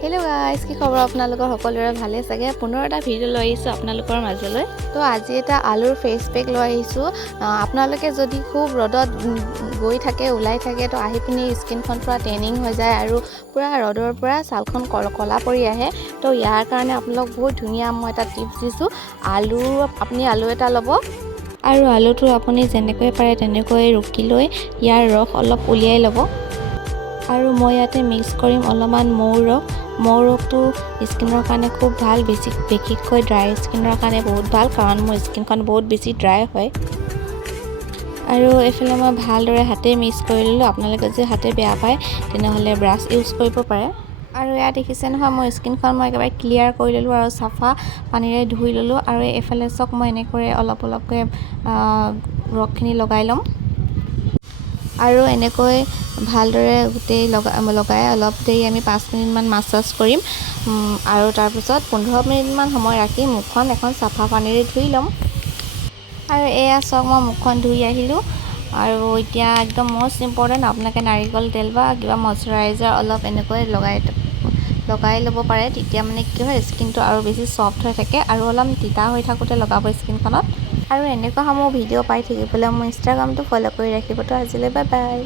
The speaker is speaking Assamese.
হেল্ল' গাইজ, কি খবৰ আপোনালোকৰ? সকলোৰে ভালে চাগে। পুনৰ এটা ভিডিঅ' লৈ আহিছোঁ আপোনালোকৰ মাজলৈ। তো আজি এটা আলুৰ ফেচ পেক লৈ আহিছোঁ। আপোনালোকে যদি খুব ৰ'দত গৈ থাকে, ওলাই থাকে, তো আহি পিনি স্কিনখন পূৰা টেনিং হৈ যায় আৰু পূৰা ৰ'দৰ পৰা ছালখন ক'লা পৰি আহে। তো ইয়াৰ কাৰণে আপোনালোক বহুত ধুনীয়া মই এটা টিপছ দিছোঁ। আপুনি আলু এটা ল'ব আৰু আলুটো আপুনি যেনেকৈ পাৰে তেনেকৈ ৰুকি লৈ ইয়াৰ ৰস অলপ উলিয়াই ল'ব। আৰু মই ইয়াতে মিক্স কৰিম অলপমান মৌ ৰসটো স্কিনৰ কাৰণে খুব ভাল, বিশেষকৈ ড্ৰাই স্কিনৰ কাৰণে বহুত ভাল, কাৰণ মোৰ স্কিনখন বহুত বেছি ড্ৰাই হয়। আৰু এইফালে মই ভালদৰে হাতে মিক্স কৰি ল'লোঁ। আপোনালোকে যদি হাতে বেয়া পায় তেনেহ'লে ব্ৰাছ ইউজ কৰিব পাৰে। আৰু ইয়াত দেখিছে নহয়, মোৰ স্কিনখন মই একেবাৰে ক্লিয়াৰ কৰি ল'লোঁ আৰু চাফা পানীৰে ধুই ল'লোঁ। আৰু এইফালে চাওক, মই এনেকৈ অলপকৈ ৰসখিনি লগাই ল'ম আৰু এনেকৈ ভালদৰে গোটেই লগাই অলপ দেৰি আমি 5 মিনিটমান মাছাজ কৰিম। আৰু তাৰপিছত 15 মিনিটমান সময় ৰাখি মুখখন এখন চাফা পানীৰে ধুই ল'ম। আৰু এয়া চাওক, মই মুখখন ধুই আহিলোঁ। আৰু এতিয়া একদম মষ্ট ইম্পৰ্টেণ্ট, আপোনালোকে নাৰিকল তেল বা কিবা মইশ্চাৰাইজাৰ অলপ এনেকৈ লগাই ল'ব পাৰে। তেতিয়া মানে কি হয়, স্কিনটো আৰু বেছি ছফ্ট হৈ থাকে আৰু অলপ তিতা হৈ থাকোঁতে লগাব স্কিনখনত। আৰু এনেকুৱাসমূহ ভিডিঅ' পাই থাকিবলৈ মোৰ ইনষ্টাগ্ৰামটো ফ'ল' কৰি ৰাখিব। তো আজিলৈ বাই বাই।